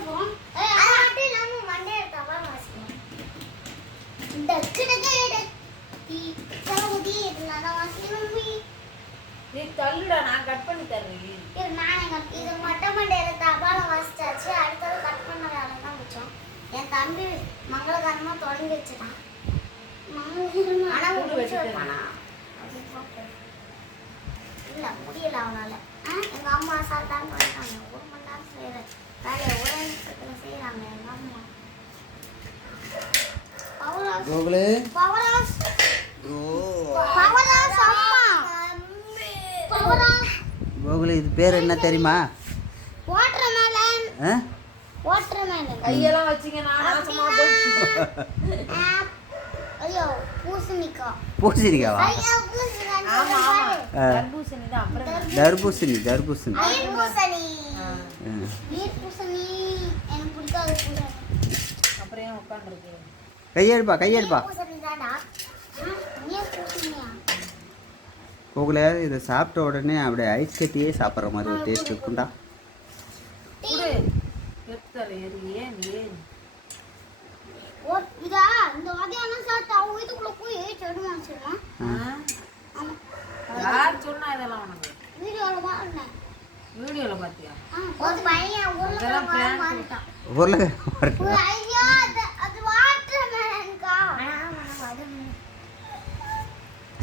போறோம் அது மட்டும் இல்லாம மண்டே தவா வாசிக்கணும் டக்கு டக்கு டக்கி சலகுதி இதனால வாசிக்கணும் நீ தள்ளுடா நான் கட் பண்ணி இது நான் எங்க இது மொட்டை மண்டையில தபால வாசிச்சாச்சு. அடுத்தது கட் பண்ண வேலை தான் என் தம்பி மங்களகரமா தொடங்கி வச்சுட்டான். மங்களகரமா ஆனா கூடு முடிச்சு வைப்பானா. இல்ல முடியல அவனால. ஆ, எங்க அம்மா சாப்பிட்டான்னு பண்ணிட்டாங்க ஒரு மணி நேரம் செய்யற கோகுலு கோகுலு இது பேர் என்ன தெரியுமா? கையெல்லாம் பூசணிக்காவா. தர்பூசணி. தர்பூசணி. கையெடுப்பா கையெடுப்பா நீர் பூசணியா கோகுல இதை சாப்பிட்ட உடனே அப்படியே ஐஸ் கட்டியே சாப்பிட்ற மாதிரி ஒரு டேஸ்ட்? ஆமா யார் சொன்னா இதெல்லாம் உனக்கு? வீடியோல பாத்தியா? ஒரு பையன் உருளைக்கிழங்கு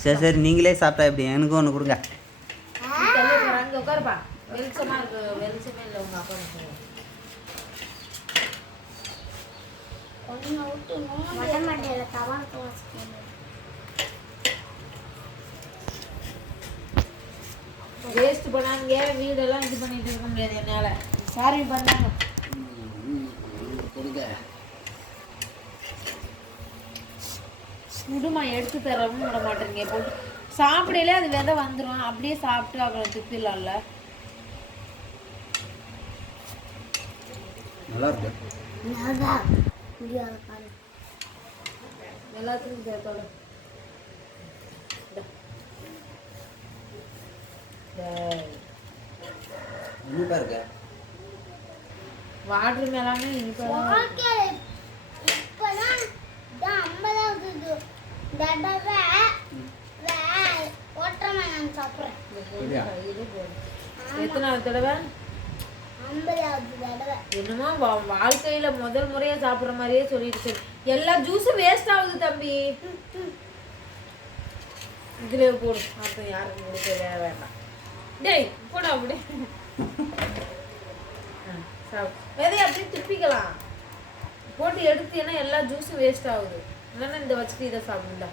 சரி சரி நீங்களே சாப்பிட்டா எப்படி? எனக்கு ஒன்று கொடுங்க. நீ தள்ளி உட்காரு, அங்க உட்காருப்பா. வெளிச்சமா இருக்கு வெளிச்சமே இல்லை உங்க அப்பா. கொஞ்சம் விட்டு மொட்டை மண்டையில தவான் வேஸ்ட் பண்ணாங்க வீடெல்லாம் இது பண்ணிட்டு இருக்க முடியாது என்னால. சாரி பண்ணாங்க. கொடுங்க. விடுமா எடுத்து தரவும் விட மாட்டேங்க. போட்டு சாப்பிடலே அது விதை வந்துடும் அப்படியே சாப்பிட்டு அவ்வளோ துப்பிடலாம்ல நல்லா இருக்கு. எல்லாத்துக்கும் இனிப்பா இருக்கு? வாட்டர் இனிப்பா வாழ்க்கையில இப்பதான் ஐம்பதாவது தடவை வாட்டர்மெலன் சாப்பிட்றேன். எத்தனாவது தடவை? ஐம்பதாவது தடவை. என்னமோ வா- வாழ்க்கையில முதல் முறையா சாப்பிடுற மாதிரியே சொல்லிட்டு சரி. எல்லா ஜூஸும் வேஸ்ட் ஆகுது தம்பி. இதுலயே போடு. அப்ப யாருக்கும் கொடுக்க வேண்டாம். டேய் போடா அப்படி விதைய அப்படியே திருப்பிக்கலாம். போட்டு எடுத்தீங்கன்னா எல்லா ஜூஸும் வேஸ்ட் ஆகுது. இல்லைன்னா இந்த வச்சுட்டு இதை சாப்பிடுண்டா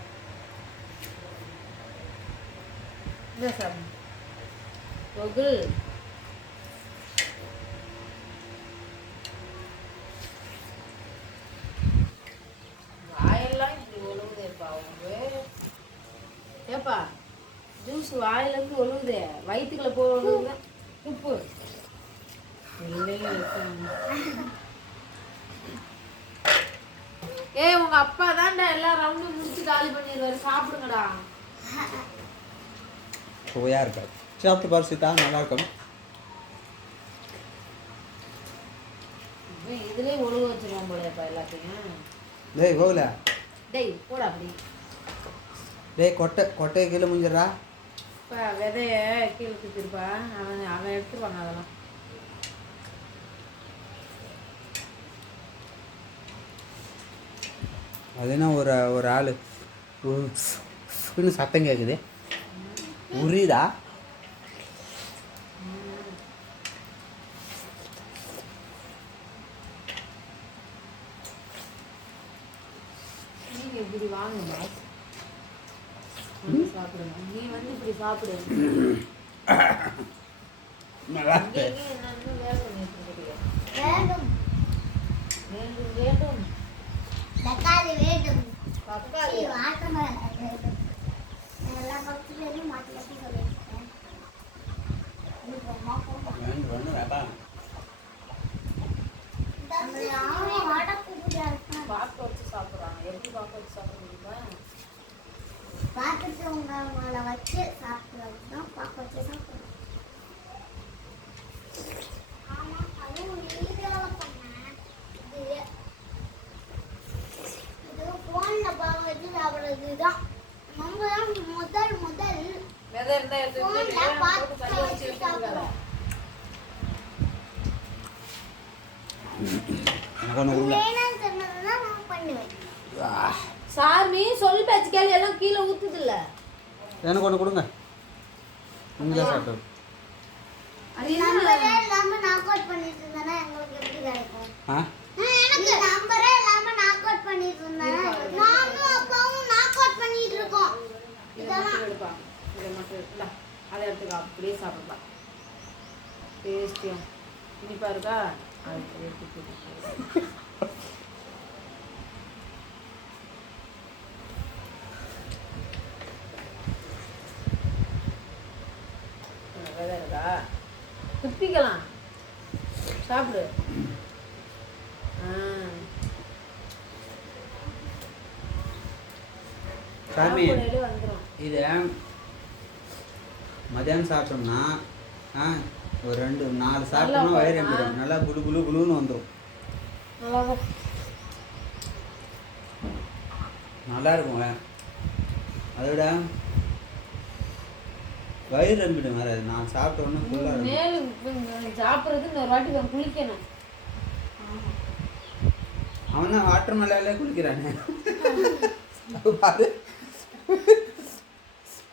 இதை சாப்பிடு. கோகுல் வாயெல்லாம் இப்படி ஒழுகுதேப்பா உனக்கு ஏப்பா? ஜூஸ் வாயிலேருந்து ஒழுகுதே வயிற்றுக்குள்ள ஒழுகுதா உப்பு. ஏய் உங்க அப்பா தான்டா எல்லா ரவுண்டும் முடிச்சு காலி பண்ணிடுவாரு சாப்பிடுங்கடா. சுவையாக இருக்காது. சாப்பிட்டு பாரு சீதா நல்லா இருக்கும். இதுலயே ஒழுக வச்சிருவான் போலப்பா எல்லாத்தையும். டேய் கோகுல டேய் போடா அப்படி. டேய் கொட்டை கொட்டையை கீழே முடிஞ்சிடறா இப்போ விதைய கீழே தூக்கிருப்பா அவன் அவன் எடுத்துருவாங்க அதெல்லாம் அது என்ன ஒரு ஒரு ஆள் சத்தம் கேட்குது உரியுதா நீங்க இப்படி வாங்க வந்து சாப்பிடுங்க நீ வந்து இப்படி சாப்பிடு நல்லா இங்கே இங்கே என்னன்னு வேலை பண்ணிட்டு இருக்கிறீங்க வேண்டும் வேண்டும் வேண்டும் தக்காளி வேண்டும் தக்காளி. வேண்டும் நான் எல்லா பக்கத்துலையும் மாற்றி மாற்றி சொல்லியிருக்கேன். வேண்டாம் பார்த்துட்டு உங்களை வச்சு சாப்பிடுறது தான் பார்க்க வச்சு சாப்பிடுவோம் சாப்பிட்றதுதான் நம்ம முதல் முதல். சாமி சொல் பேச்சு கேள்வி எல்லாம் கீழே ஊத்துது இல்ல எனக்கு ஒன்று கொடுங்க. நீங்களே சாப்பிட்டு அது என்ன நம்பரே இல்லாம நாக் அவுட் பண்ணிட்டு இருந்தானா எங்களுக்கு எப்படி கிடைக்கும் ஆ எனக்கு நம்பரே இல்லாம நாக் அவுட் பண்ணிட்டு இருந்தானா நானும் அப்பாவும் நாக் அவுட் பண்ணிட்டு இருக்கோம் இதை மட்டும் எடுப்பா இதை மட்டும் இல்ல அதை எடுத்துக்கோ அப்படியே சாப்பிடலாம் டேஸ்டியும் இனிப்பா இருக்கா அது எடுத்து விதை இருக்கா துப்பிக்கலாம் சாப்பிடு. சாமி இதை மதியானம் சாப்பிட்டோம்னா ஆ ஒரு ரெண்டு நாலு சாப்பிட்டோம்னா வயிறு? எம்பிடும். நல்லா குளு குளு குளுன்னு வந்துடும் நல்லா நல்லா இருக்குங்க அதை விட வயிறு எம்பிடும் வேற நான் சாப்பிட்டோன்னே ஃபுல்லாக சாப்பிட்றது இன்னொரு வாட்டி நான் குளிக்கணும். அவன் தான் வாட்டர் மலையிலே குளிக்கிறானே பாரு.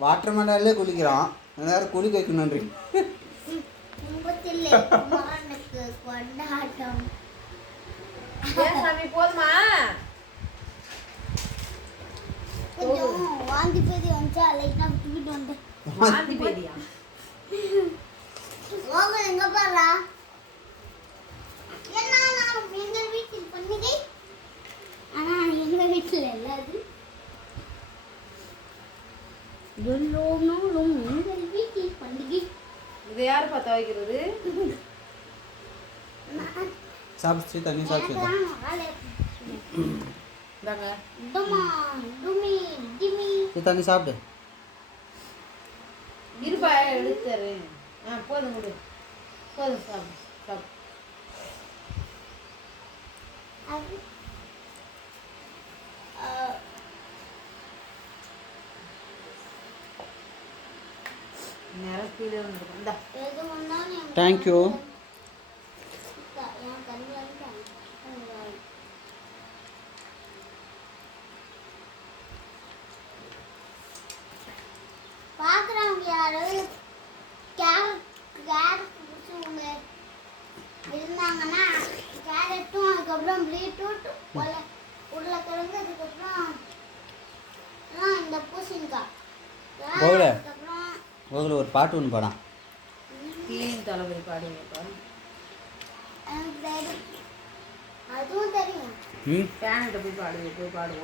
வாட்டர் மலையிலே குளிக்கிறான். எல்லாரும் குளிக்க வைக்கணுன்றி போதுமா? கொஞ்சம் வாந்தி பேதி வந்துச்சா? லைட்டா தூக்கிட்டு வந்தேன் இதை யார் பார்த்தா வைக்கிறது சாப்பிட்டு தண்ணி. சரி தண்ணி சாப்பிடு. இருப்பா எடுத்துறேன். ஆ போதும் கொடு போதும் சாப்பிடு சாப்பிடு கீழே வந்துருக்கும் இந்தா. யாராவது கேரட் கேரட் பிடிச்சவங்க இருந்தாங்கன்னா கேரட்டும் அதுக்கப்புறம் பீட்ரூட் உருளை உருளைக்கிழங்கு அதுக்கப்புறம் இந்த பூசணிக்காய் கோகுலே. ஒரு பாட்டு ஒன்று பாடான் கிளீன் தளபதி பாடுங்கப்பா. அதுவும் தெரியும். ம்? ஃபேன்கிட்ட போய் பாடுங்க போய் பாடுவோம்